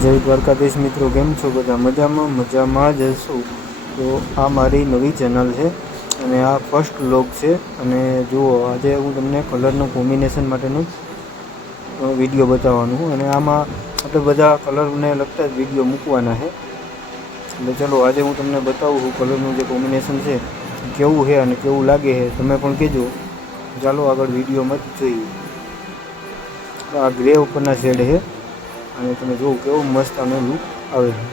જય દ્વારકાધીશ મિત્રો, કેમ છો બધા? મજામાં જ હશો. તો આ મારી નવી ચેનલ છે અને આ ફર્સ્ટ વ્લોગ છે. અને જુઓ, આજે હું તમને કલરનું કોમ્બિનેશન માટેનું વિડીયો બતાવવાનું અને આમાં આપણે બધા કલરને લગતા જ વિડીયો મૂકવાના છે. એટલે ચલો આજે હું તમને બતાવું કલરનું જે કોમ્બિનેશન છે કેવું છે અને કેવું લાગે છે, તમે પણ કહેજો. ચાલો આગળ વિડીયોમાં જ જોઈએ. આ ગ્રે ઉપરના શેડ છે અને તમે જુઓ કેવો મસ્ત આનો લુક આવે છે.